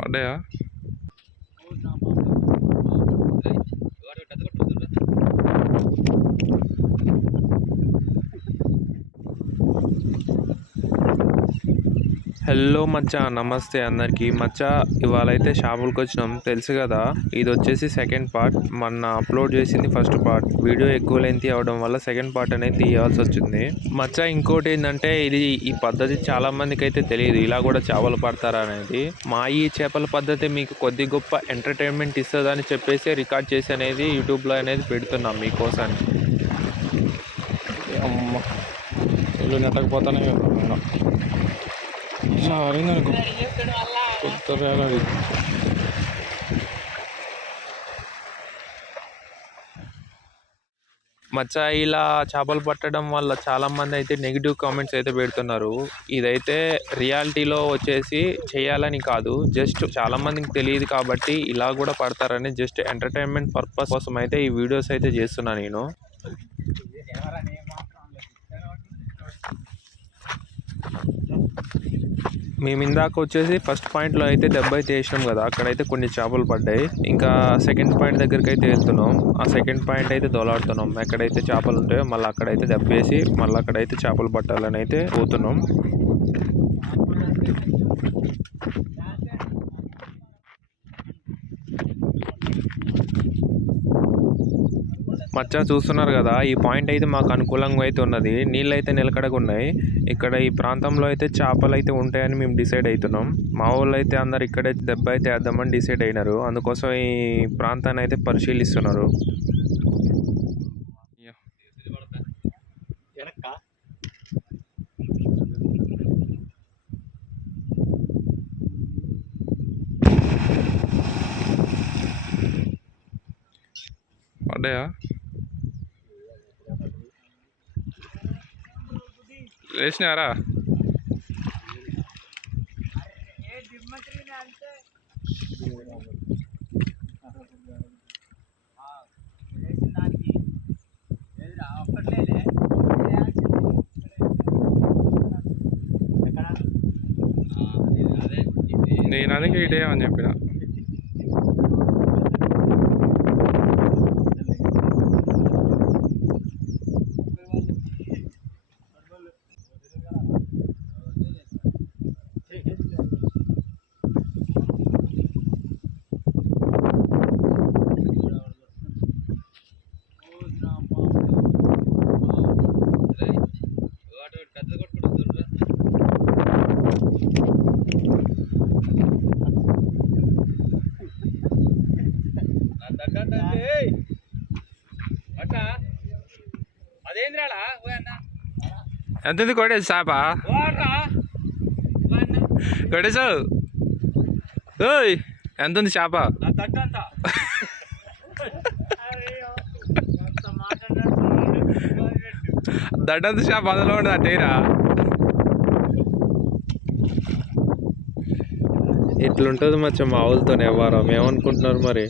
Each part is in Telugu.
పడ్డాయా? హలో మచ్చా, నమస్తే అందరికీ. మచ్చా, ఇవాళ అయితే షాపులకు వచ్చినాం, తెలుసు కదా. ఇది వచ్చేసి సెకండ్ పార్ట్. మొన్న అప్లోడ్ చేసింది ఫస్ట్ పార్ట్. వీడియో ఎక్కువ లెంత్ అవడం వల్ల సెకండ్ పార్ట్ అనేది తీయాల్సి వచ్చింది. మచ్చా, ఇంకోటి ఏంటంటే ఈ పద్ధతి చాలా మందికి అయితే తెలియదు, ఇలా కూడా చేపలు పడతారా అనేది. మా ఈ చేపల పద్ధతి మీకు కొద్ది గొప్ప ఎంటర్టైన్మెంట్ ఇస్తుందని చెప్పేసి రికార్డ్ చేసి అనేది యూట్యూబ్లో అనేది పెడుతున్నాం మీకోసాన్ని. చెల్లు నెట్టకపోతానే అయిందనుకో మచ్చా, ఇలా చేపలు పట్టడం వల్ల చాలామంది అయితే నెగిటివ్ కామెంట్స్ అయితే పెడుతున్నారు. ఇదైతే రియాలిటీలో వచ్చేసి చేయాలని కాదు, జస్ట్ చాలామందికి తెలియదు కాబట్టి ఇలా కూడా పడతారని జస్ట్ ఎంటర్టైన్మెంట్ పర్పస్ కోసం అయితే ఈ వీడియోస్ అయితే చేస్తున్నా నేను. మేము ఇందాక వచ్చేసి ఫస్ట్ పాయింట్లో అయితే దెబ్బ అయితే వేసినాం కదా, అక్కడైతే కొన్ని చేపలు పడ్డాయి. ఇంకా సెకండ్ పాయింట్ దగ్గరికి అయితే వెళ్తున్నాం. ఆ సెకండ్ పాయింట్ అయితే దోలాడుతున్నాం. ఎక్కడైతే చేపలు ఉంటాయో మళ్ళీ అక్కడైతే దెబ్బ వేసి మళ్ళీ అక్కడైతే చేపలు పట్టాలని అయితే పోతున్నాం. మచ్చా, చూస్తున్నారు కదా, ఈ పాయింట్ అయితే మాకు అనుకూలంగా అయితే ఉన్నది. నీళ్ళు అయితే నిలకడగా ఉన్నాయి. ఇక్కడ ఈ ప్రాంతంలో అయితే చేపలు అయితే ఉంటాయని మేము డిసైడ్ అవుతున్నాం. మా వాళ్ళు అయితే అందరు ఇక్కడే దెబ్బ అయితే వేద్దామని డిసైడ్ అయినారు. అందుకోసం ఈ ప్రాంతాన్ని అయితే పరిశీలిస్తున్నారు. పడ్డాయా? వేసినారా? నేను అందుకే ఇటే అని చెప్పిన. ఎంతుంది కొట్టేసి చేప? కొట్టేసావు? ఓయ్, ఎంతుంది చేప? దడ్డంత చేప అందులో ఉండదు అట్టేరా. ఇట్లుంటుంది మచ్చ మా ఊళ్ళతో వ్యవహారం. ఏమనుకుంటున్నారు మరి?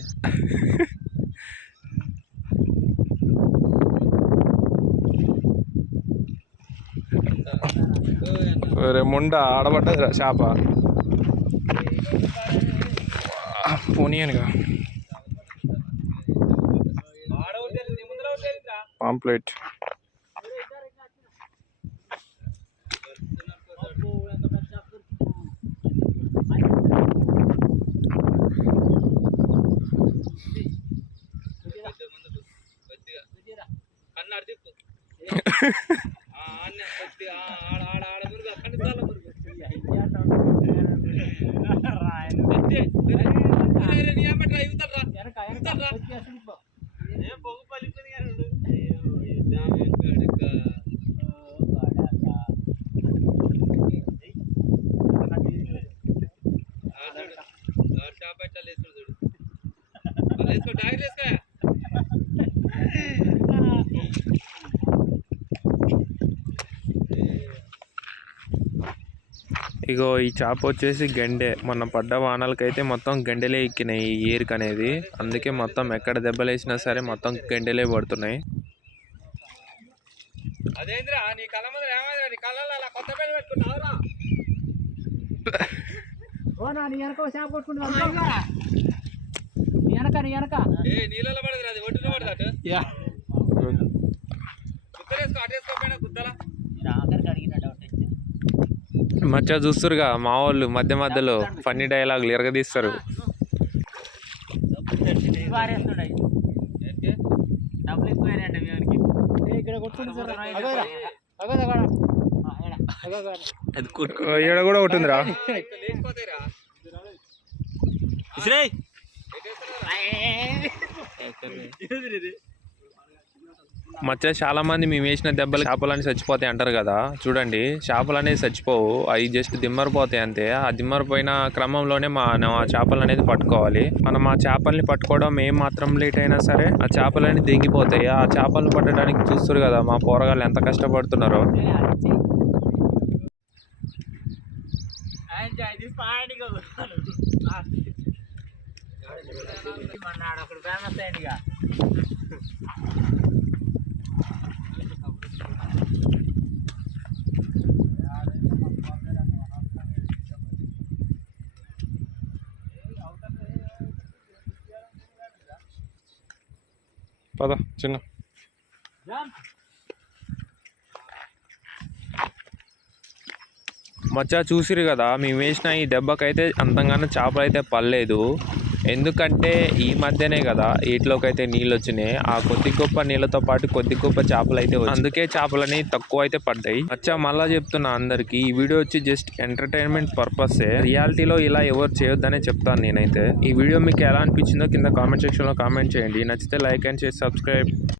ముండ ఆడబడ్డది చేప. పోనీయనుగా పాంప్లెట్. ఇగో ఈ చేప వచ్చేసి గెండె. మొన్న పడ్డ వానలకైతే మొత్తం గెండెలే ఎక్కినాయి ఈ ఏరుకు అనేది. అందుకే మొత్తం ఎక్కడ దెబ్బలేసినా సరే మొత్తం గెండెలే పడుతున్నాయి. అదేంద్రా నీ కళ్ళ ముందు ఏమైందిరా? నీ కళ్ళల్లో అలా కొత్త పేరు పెట్టుకుంటావురా? నీ వెనక చేప కొట్టుకుంటున్నా. నీ వెనక ఏ నీళ్ళలో పడదు, అది ఒడ్డున పడదు. అటు గుద్దలేసుకో, అటేసుకోపోయినా గుద్దలా. మచ్చ చూస్తురుగా మా వాళ్ళు మధ్య మధ్యలో ఫన్నీ డైలాగులు ఎరగదీస్తారు. ఈడ కూడా ఒకటి ఉందిరా. లేచిపోతాయిరా. మచ్చ చాలా మంది మేము వేసిన దెబ్బలు చేపలని చచ్చిపోతాయి అంటారు కదా. చూడండి, చేపలు అనేది చచ్చిపోవు, అవి జస్ట్ దిమ్మరిపోతాయి అంతే. ఆ దిమ్మరిపోయిన క్రమంలోనే మనం ఆ చేపలు అనేది పట్టుకోవాలి. మనం ఆ చేపల్ని పట్టుకోవడం ఏం మాత్రం లేట్ అయినా సరే ఆ చేపలన్నీ దిగిపోతాయి. ఆ చేపలను పట్టడానికి చూస్తారు కదా మా పోరగాళ్ళు ఎంత కష్టపడుతున్నారో. పద చిన్న మచ్చా చూసిరు కదా, మేము వేసిన ఈ దెబ్బకైతే అంతంగానే చేపలు అయితే పడలేదు. ఎందుకంటే ఈ మధ్యనే కదా వీటిలోకి అయితే నీళ్ళు వచ్చినాయి. ఆ కొద్ది గొప్ప నీళ్ళతో పాటు కొద్ది గొప్ప చేపలు అయితే వచ్చాయి. అందుకే చేపలని తక్కువ అయితే పడ్డాయి. మచ్చా మళ్ళా చెప్తున్నా అందరికి, ఈ వీడియో వచ్చి జస్ట్ ఎంటర్టైన్మెంట్ పర్పసే. రియాలిటీలో ఇలా ఎవరు చేయొద్దనే చెప్తాను నేనైతే. ఈ వీడియో మీకు ఎలా అనిపించిందో కింద కామెంట్ సెక్షన్లో కామెంట్ చేయండి. నచ్చితే లైక్ అండ్ చేసి సబ్స్క్రైబ్.